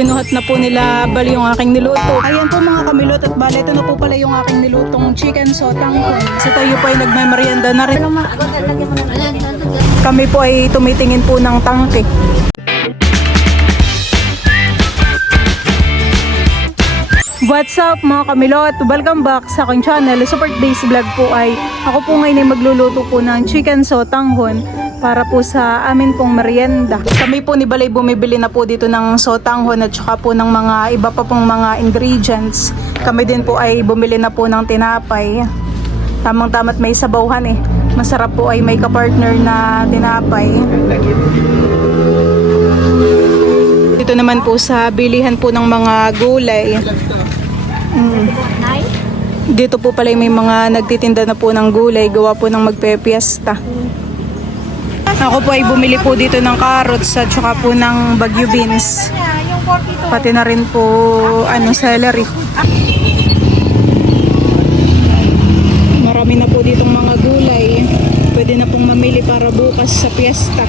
Pinuhat na po nila bali yung aking niluto. Ayan po mga kamilot at bali ito na po pala yung aking nilutong chicken sotang. Kasi tayo po ay nagmamerienda na rin. Kami po ay tumitingin po ng tangke. What's up mga kamilot? Welcome back sa aking channel. Support Days Vlog po ay ako po ngayon ay magluluto po ng chicken sotanghon para po sa amin pong merienda. Kami po ni Balay bumibili na po dito ng sotanghon at saka po ng mga iba pa pong mga ingredients. Kami din po ay bumili na po ng tinapay. Tamang-tamat may sabawhan eh. Masarap po ay may kapartner na tinapay. Dito naman po sa bilihan po ng mga gulay. Dito po pala may mga nagtitinda na po ng gulay, gawa po ng magpepiesta. Ako po ay bumili po dito ng carrots at saka po ng bagyo beans. Pati na rin po celery. Marami na po ditong mga gulay. Pwede na pong mamili para bukas sa fiesta.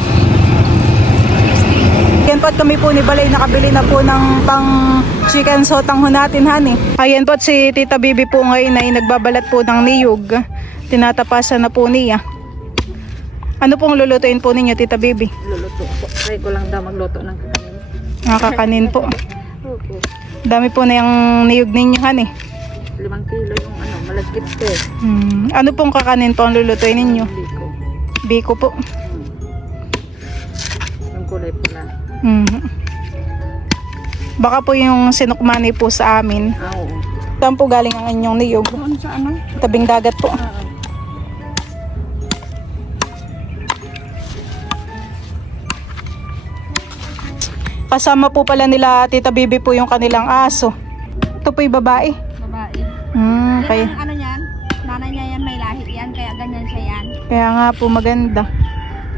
Ayan po at kami po ni Balay nakabili na po ng pang chicken sotanghon natin hani. Ayan po at si Tita Bibi po ngayon ay nagbabalat po ng niyog. Tinatapasan na po niya. Ano pong lulutuin po ninyo Tita Bibi? Luluto po. Try ko lang daw magluto ng kakanin. Kakanin po. Opo. Dami po na yung niyog ninyo hani. 5 kilo yung malagkit ko. Ano pong kakanin po ang lulutuin ninyo? Biko. Biko po. Yung kulay pula. Baka po yung sinukmani po sa amin. Oo. Saan po galing ang inyong niyog? Doon sa ano? Tabing dagat po. Kasama po pala nila Tita Bibi po yung kanilang aso. Ito po yung babae. Babae. Kaya, Yan ang ano niyan, nanay niya yan may lahi yan, kaya ganyan siya yan. kaya nga po maganda.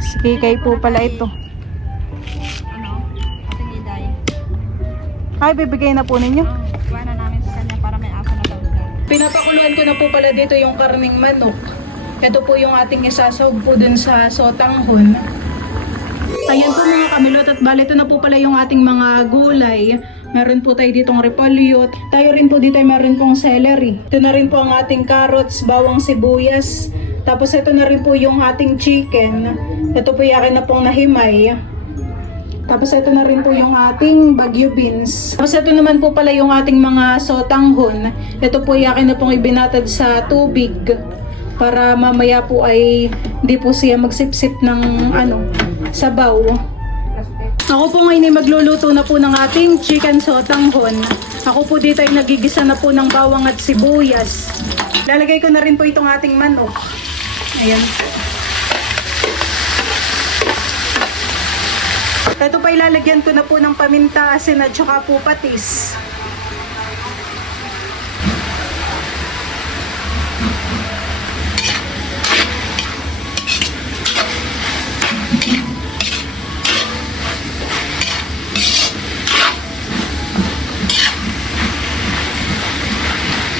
Si Kikay po pala ito. Ano, ating iday. Ay, bibigay na po ninyo. Kuha na namin sa kanya para may aso na daw siya. Pinapakuluan ko na po pala dito yung karning manok. Ito po yung ating isasawag po dun sa sotanghon. Ayan po mga kamilot at bali ito na po pala yung ating mga gulay. Meron po tayo ditong repolyo. Tayo rin po dito ay meron pong celery. Ito na rin po ang ating carrots, bawang sibuyas. Tapos ito na rin po yung ating chicken. Ito po yung akin na pong nahimay. Tapos ito na rin po yung ating bagyo beans. Tapos ito naman po pala yung ating mga sotanghon. Ito po yung akin na pong ibinatad sa tubig. Para mamaya po ay hindi po siya magsipsip ng sabaw. Ako po ngayon ay magluluto na po ng ating chicken sotanghon. Ako po dito ay nagigisa na po ng bawang at sibuyas. Lalagay ko na rin po itong ating manok. Ayan po. Ito pa ilalagyan ko na po ng paminta, asin at saka po patis.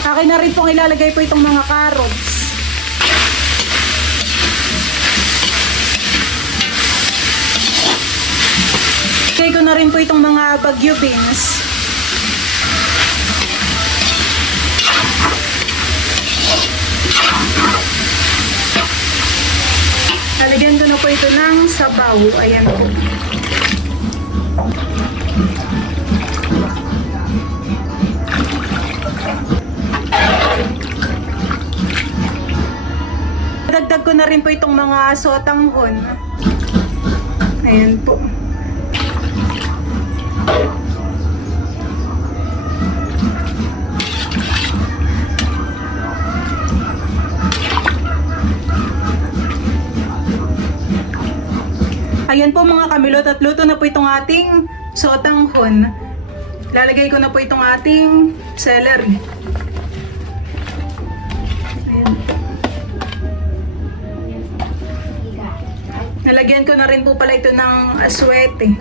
Akin na rin pong ilalagay po itong mga carrots. Ilagay ko na rin po itong mga bagyo beans. Lalagyan ko na po ito ng sabaw. Ayan po. Dagdag ko na rin po itong mga sotanghon. Ayan po. Ayan po mga kamilot at luto na po itong ating sotanghon. Lalagay ko na po itong ating celery. Nalagyan ko na rin po pala ito ng aswete.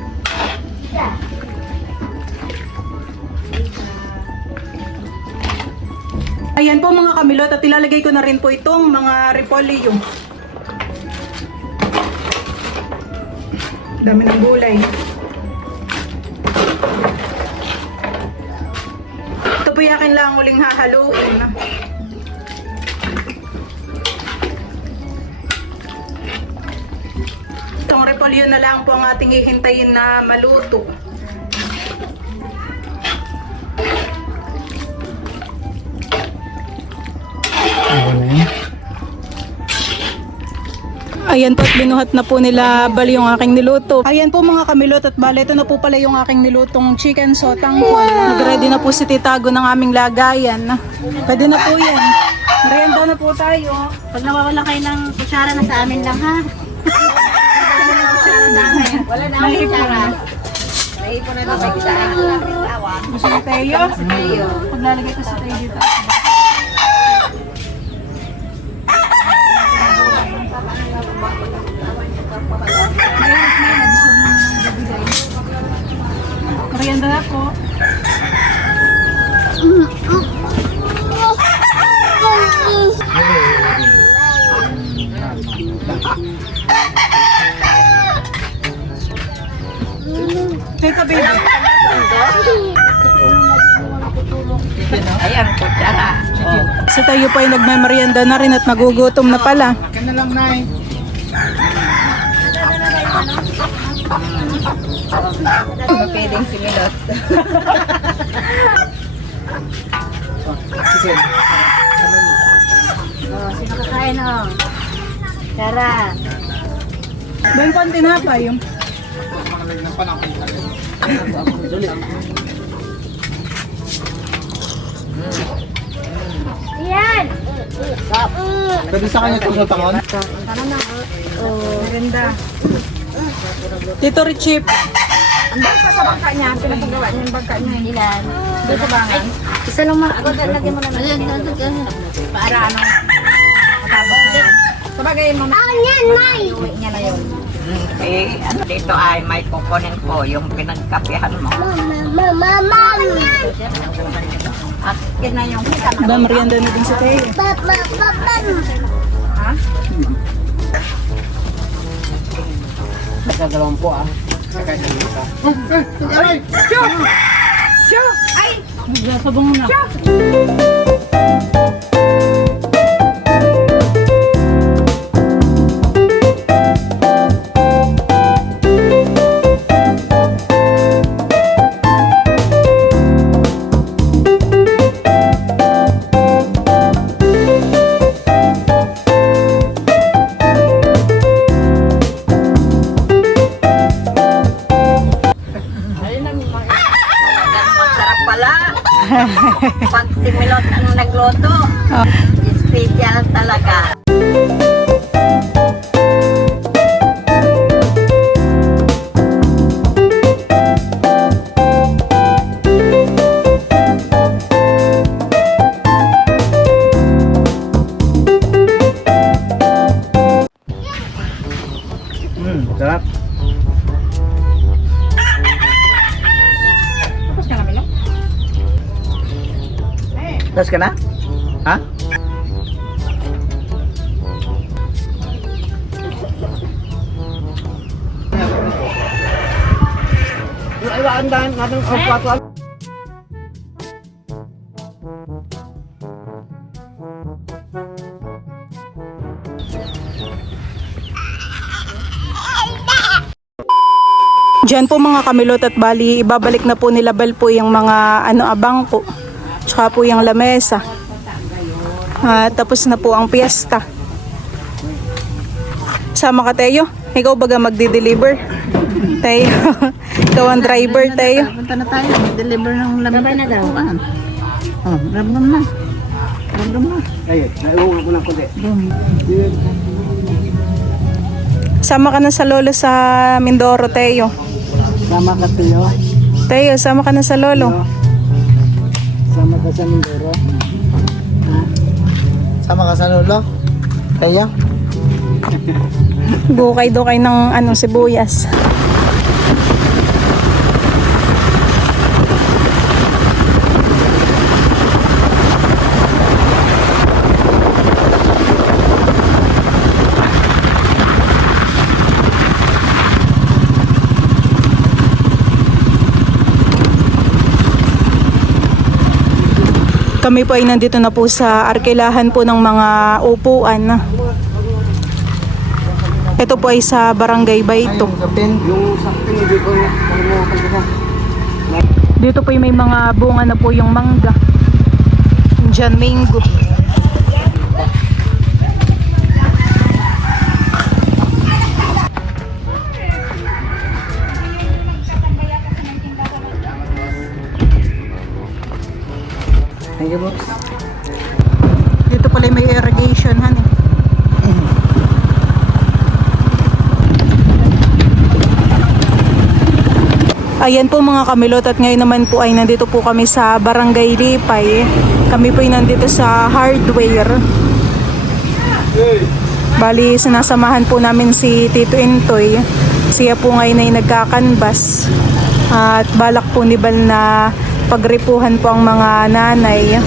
Ayan po mga kamilot at ilalagay ko na rin po itong mga repolyo. Dami ng gulay. po yakin lang uling hahaluin. Itong repolyo na lang po ang ating hihintayin na maluto. Ayan po at binuhat na po nila bali yung aking niluto. Ayan po mga kamilot at bali ito na po pala yung aking nilutong chicken sotang. Nag-ready na po si Titago ng aming lagayan. Pwede na po yan. Merienda na po tayo. Pag nawawala kayo ng kutsara na sa amin lang ha. Wala na akong kutsara. Naipon na daw may kutsara. Gusto ni Teo? Paglalagay ko si Teo dito. Merienda na po. Teka, baby. Ayan, kutsara. Si tayo po ay nagmemerienda na rin at nagugutom na pala. Akin na lang, Nay. Mapeding similot. Chicken. Sino kakain o? Kutsara. Ben, konti na pa yung. Pangalag ng panahon. Yan! Pwede sa kanya itong tangon? Merienda. Tito Richip. Andun pa sa bangka niya, pinapagawa niya yung bangka niya. Ilan? Doon sa bangan. Isa lang lagyan mo naman. Para ano? Matapos na yun. Sabagay, mama. Iuwi niya na yun. Eh, ano dito ay may kukunin ko yung pinagkapihan mo. Akin na yung kita na. Ba, merienda na din si Teo. Nagkadalawang po ah. Aray! Sabong na. Masarap pala. Pag si Milot ang nagluto, special talaga. Sarap. Tapos ka namin, no? Tas ka na? Ha? Ay, waan dahan natin ang patwa. Diyan po mga kamilot at bali, ibabalik na po nila bal po yung mga abangko. Tsaka po yung lamesa. Tapos na po ang piyesta. Sama ka, Teo? Ikaw baga magdi-deliver? Teo. Ikaw ang driver, Teo. Punta na tayo. Deliver ng lamig. Sabay na daw. Oh, ramdam na. Ramdam na. Ayun, naiuwi ko ng konti. Sama ka na sa lolo sa Mindoro, Teo. Sama ka Teo. Teo, sama ka na sa lolo. Sama ka sa Mindoro. Sama ka sa lolo? Teo? Bukay-dukay ng sibuyas. Kami po ay nandito na po sa arkilahan po ng mga upuan. Ito po ay sa Barangay Bayto. Yung sakting hindi ko Dito po ay may mga bunga na po yung mangga. Indian mango. Thank you, boss. Dito pala may irrigation han eh. Ayan po mga kamilot, at ngayon naman po ay nandito po kami sa Barangay Lipay. Kami po ay nandito sa hardware. Bali, sinasamahan po namin si Tito Intoy. Siya po ngayon ay nagkakanbas. At balak po ni Bal na pagripuhan po ang mga nanay.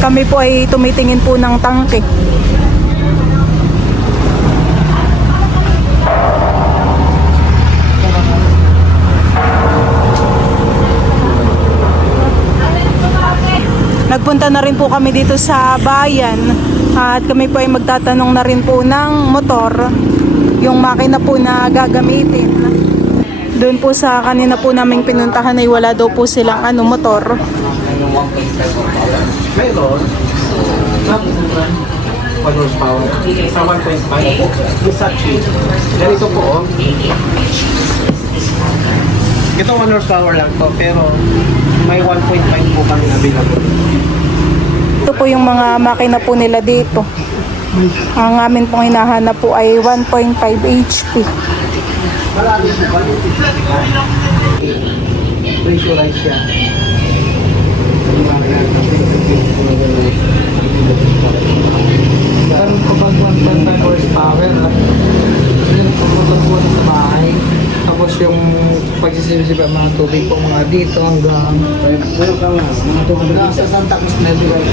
Kami po ay tumitingin po ng tangke. Nagpunta na rin po kami dito sa bayan at kami po ay magtatanong na rin po ng motor, yung makina po na gagamitin. Doon po sa kanina po naming pinuntahan ay wala daw po silang motor. Meron. Sa 1 horsepower. Sa 1.5. Isa cheap. Ganito po. Ito 1 horsepower lang to, pero may 1.5 po kami available. Ito po yung mga makina po nila dito. Ang amin pong hinahanap po ay 1.5 HP. Pressurize siya. Meron ko pag 1.5 horsepower. Meron ko pag sa bahay. Tapos yung pagsisibisib ang mga tubig po mga dito hanggang mga tubig sa Santa Cruz Level.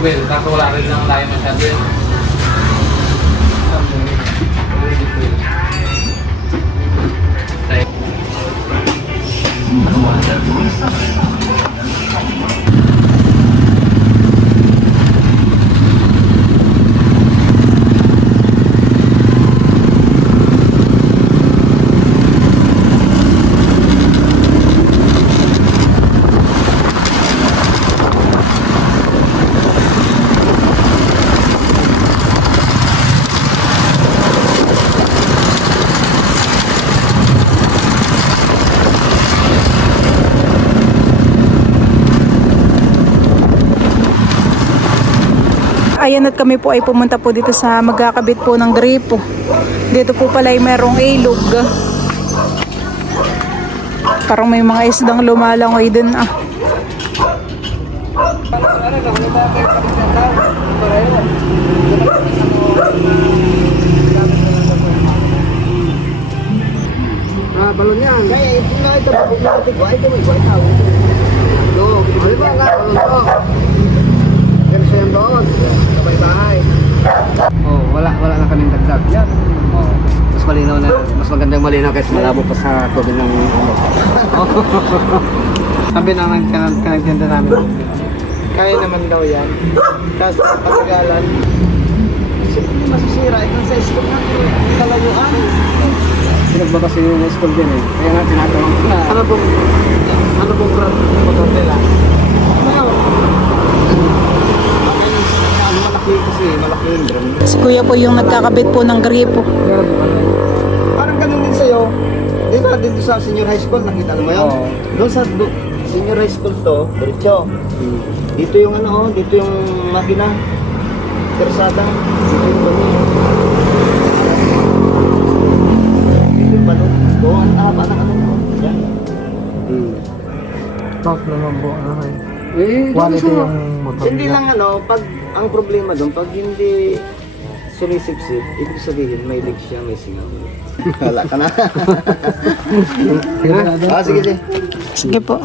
Kaso wala rin lang tayo masyado yun. Ayan, at kami po ay pumunta po dito sa magkakabit po ng gripo. Dito po pala ay merong ilog. Parang may mga isdang lumalangoy din ah. Balon yan. Kaya ito na ito. Ito may buhay tao. Ito. Ano ba nga? Balon to. Ganito yan doon. Sabay bahay. Oh, wala na kaming dagdag. Yan. Oh. Mas malinaw na, mas magandang malinaw kasi malabo pa sa tubig ng Sabi naman kanagtinda namin. Kaya naman daw yan. Kasi patagalan. Siyempre masisira. Ito sa school natin. Kalayuan. Pinagbaba kasi yung school din eh. Kaya nga tinatawag na. Ano pong motor nila? Malaki kasi, malaki yung drum. Si Kuya po yung nagkakabit po ng gripo. Parang ganun din sa'yo. Di ba dito sa senior high school, nakita mo yun? Doon sa senior high school to, diretso. Dito yung dito yung makina. Tersada. Dito yung balon. Dito yung balon. Doon, haba na yan. Top naman po. Quality yung motor. Hindi lang pag ang problema doon, pag hindi sumisipsip, ibig sabihin may leak siya, may singaw. Wala ka na. Ah, sige, sige. Sige po.